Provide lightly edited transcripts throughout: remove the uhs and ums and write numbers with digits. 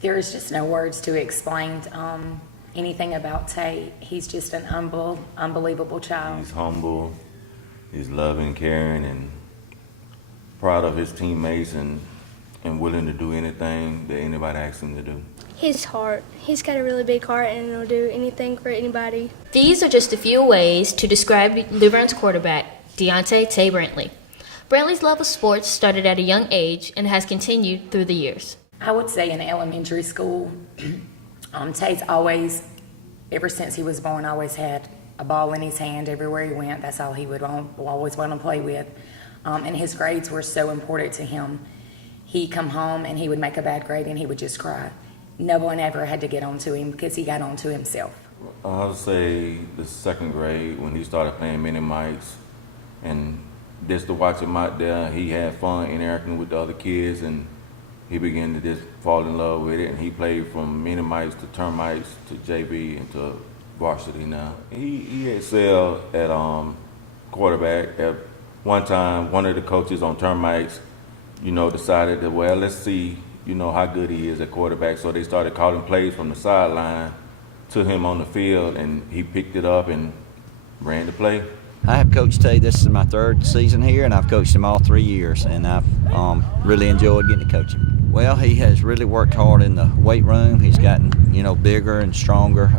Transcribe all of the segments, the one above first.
There is just no words to explain anything about Tay. He's just an unbelievable child. He's humble, he's loving, caring, and proud of his teammates and willing to do anything that anybody asks him to do. His heart. He's got a really big heart and he'll do anything for anybody. These are just a few ways to describe Luverne's quarterback, Deontay Tay Brantley. Brantley's love of sports started at a young age and has continued through the years. I would say in elementary school, Tay's always, ever since he was born, always had a ball in his hand everywhere he went. That's all he would always want to play with. And his grades were so important to him. He'd come home and he would make a bad grade and he would just cry. No one ever had to get on to him because he got on to himself. I would say the second grade when he started playing mini mics, and just to watch him out there, he had fun interacting with the other kids, and he began to just fall in love with it. And he played from mini mics to termites to JV and to varsity now. He excelled at quarterback. At one time, one of the coaches on termites, decided that, well, let's see, how good he is at quarterback. So they started calling plays from the sideline to him on the field, and he picked it up and ran the play. I have coached Tay. This is my third season here, and I've coached him all 3 years, and I've really enjoyed getting to coach him. Well, he has really worked hard in the weight room. He's gotten, bigger and stronger.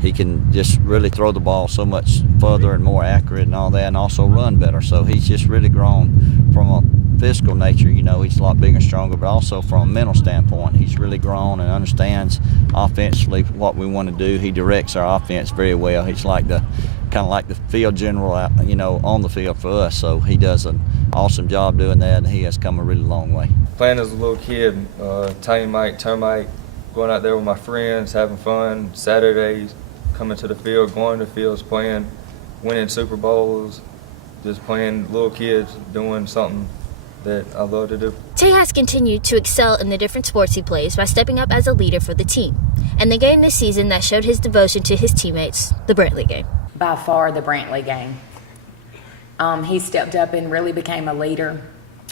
He can just really throw the ball so much further and more accurate and all that, and also run better. So he's just really grown from a physical nature. He's a lot bigger and stronger, but also from a mental standpoint, he's really grown and understands offensively what we want to do. He directs our offense very well. He's kind of like the field general, on the field for us. So he does an awesome job doing that, and he has come a really long way. Playing as a little kid, termite, going out there with my friends, having fun, Saturdays, coming to the field, going to the fields, playing, winning Super Bowls, just playing little kids, doing something that I love to do. Tay has continued to excel in the different sports he plays by stepping up as a leader for the team. And the game this season that showed his devotion to his teammates, the Brantley game. By far the Brantley game. He stepped up and really became a leader.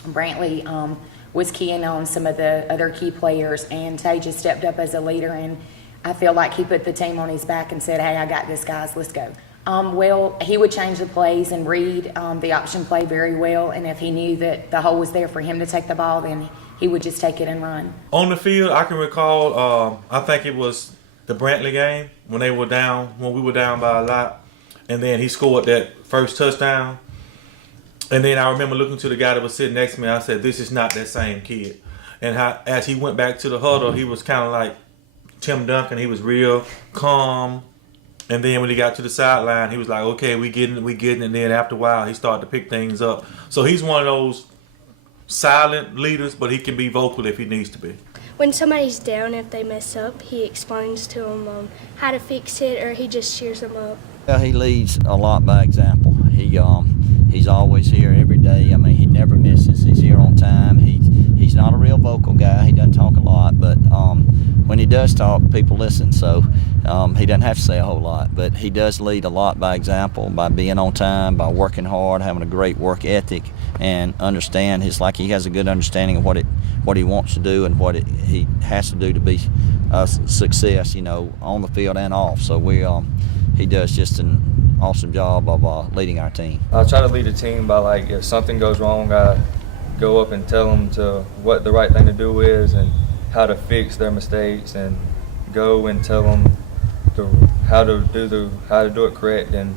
Brantley was keying on some of the other key players, and Tay just stepped up as a leader, and I feel like he put the team on his back and said, hey, I got this, guys, let's go. Well, he would change the plays and read the option play very well, and if he knew that the hole was there for him to take the ball, then he would just take it and run. On the field, I can recall, I think it was the Brantley game when we were down by a lot, and then he scored that first touchdown. And then I remember looking to the guy that was sitting next to me, I said, this is not that same kid. And as he went back to the huddle, he was kind of like Tim Duncan. He was real calm. And then when he got to the sideline, he was like, okay, we getting it. And then after a while, he started to pick things up. So he's one of those silent leaders, but he can be vocal if he needs to be. When somebody's down, if they mess up, he explains to them how to fix it, or he just cheers them up. He leads a lot by example. He's always here every day. I mean, he never misses. He's here on time. He's not a real vocal guy. He doesn't talk a lot, but when he does talk, people listen. So he doesn't have to say a whole lot, but he does lead a lot by example, by being on time, by working hard, having a great work ethic, and understand. He has a good understanding of what he wants to do and what he has to do to be a success, on the field and off. So he does just an awesome job of leading our team. I try to lead the team by, if something goes wrong, I go up and tell them what the right thing to do is and how to fix their mistakes, and go and tell them how to do it correct, and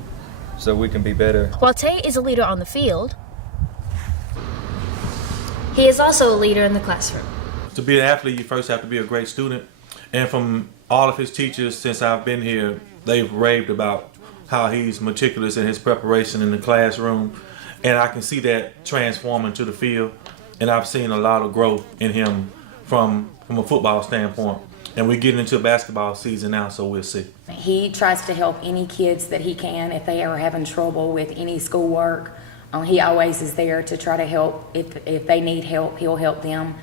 so we can be better. While Tay is a leader on the field, he is also a leader in the classroom. To be an athlete, you first have to be a great student. And from all of his teachers since I've been here, they've raved about how he's meticulous in his preparation in the classroom. And I can see that transforming to the field. And I've seen a lot of growth in him from a football standpoint. And we're getting into basketball season now, so we'll see. He tries to help any kids that he can if they are having trouble with any schoolwork. He always is there to try to help. If they need help, he'll help them.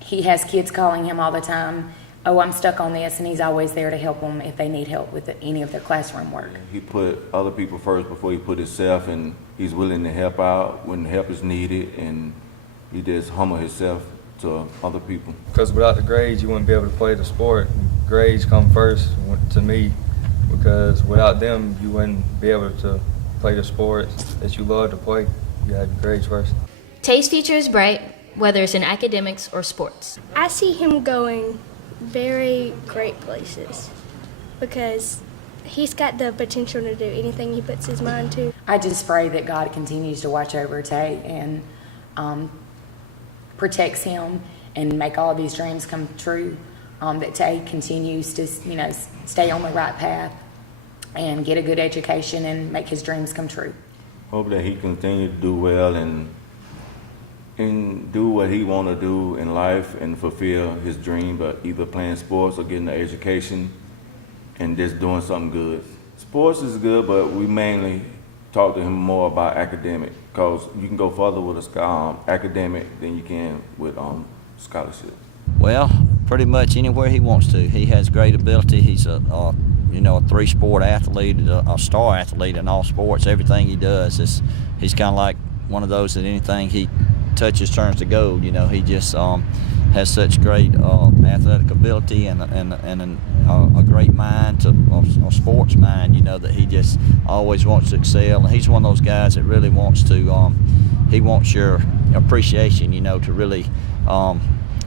He has kids calling him all the time, oh, I'm stuck on this, and he's always there to help them if they need help with any of their classroom work. He put other people first before he put himself, and he's willing to help out when help is needed, and he just humble himself to other people. Because without the grades, you wouldn't be able to play the sport. Grades come first to me, because without them, you wouldn't be able to play the sports that you love to play. You had grades first. Tay's future is bright, whether it's in academics or sports. I see him going very great places because he's got the potential to do anything he puts his mind to. I just pray that God continues to watch over Tay and protects him and make all of his dreams come true. That Tay continues to, stay on the right path and get a good education and make his dreams come true. Hope that he continue to do well and do what he want to do in life and fulfill his dream, but either playing sports or getting an education and just doing something good. Sports is good, but we mainly talk to him more about academic, because you can go further with a academic than you can with scholarship. Well, pretty much anywhere he wants to. He has great ability. He's a 3-sport athlete, a star athlete in all sports. Everything he does he's kind of like one of those that anything he touches turns to gold. He just has such great athletic ability and a great mind, a sports mind. That he just always wants to excel. And he's one of those guys that really wants to. He wants your appreciation. To really.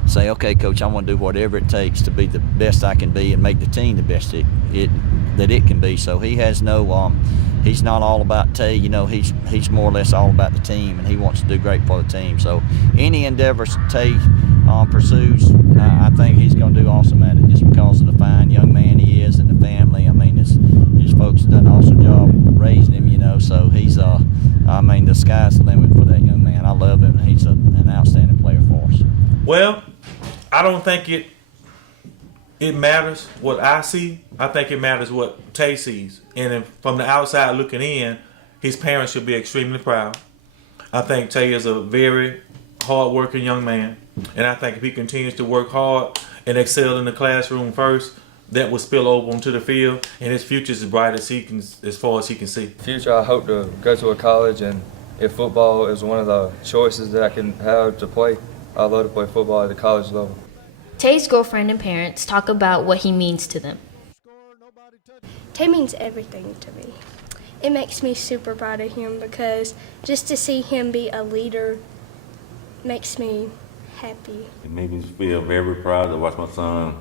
Say, okay, coach, I want to do whatever it takes to be the best I can be and make the team the best that it can be. So he has no, he's not all about Tay. He's more or less all about the team, and he wants to do great for the team. So any endeavors Tay pursues, I think he's going to do awesome at it, just because of the fine young man he is and the family. I mean, his folks have done an awesome job raising him. So he's, the sky's the limit for that young man. I love him. He's an outstanding player for us. Well, I don't think it matters what I see. I think it matters what Tay sees. And if, from the outside looking in, his parents should be extremely proud. I think Tay is a very hard-working young man. And I think if he continues to work hard and excel in the classroom first, that will spill over onto the field, and his future is as bright as far as he can see. Future, I hope to go to a college, and if football is one of the choices that I can have to play, I love to play football at the college level. Tay's girlfriend and parents talk about what he means to them. Tay means everything to me. It makes me super proud of him because just to see him be a leader makes me happy. It made me feel very proud to watch my son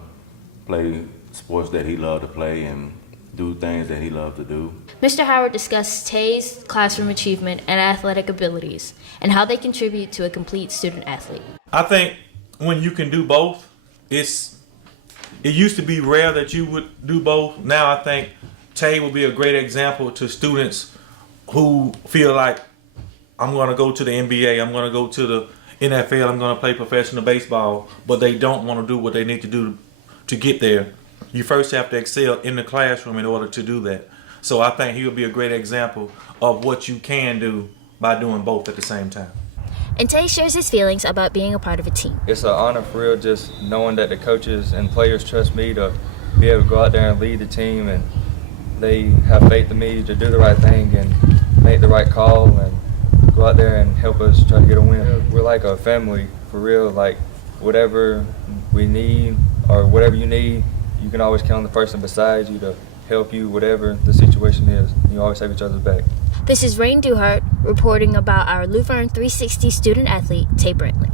play sports that he loved to play and do things that he loved to do. Mr. Howard discussed Tay's classroom achievement and athletic abilities and how they contribute to a complete student athlete. I think when you can do both, it used to be rare that you would do both. Now I think Tay will be a great example to students who feel like, I'm going to go to the NBA, I'm going to go to the NFL, I'm going to play professional baseball, but they don't want to do what they need to do to get there. You first have to excel in the classroom in order to do that. So I think he will be a great example of what you can do by doing both at the same time. And Tay shares his feelings about being a part of a team. It's an honor for real, just knowing that the coaches and players trust me to be able to go out there and lead the team, and they have faith in me to do the right thing and make the right call and go out there and help us try to get a win. We're like a family, for real. Like, whatever we need or whatever you need, you can always count on the person beside you to help you, whatever the situation is. You always have each other's back. This is Rain Duhart reporting about our Luverne 360 student athlete, Tay Brantley.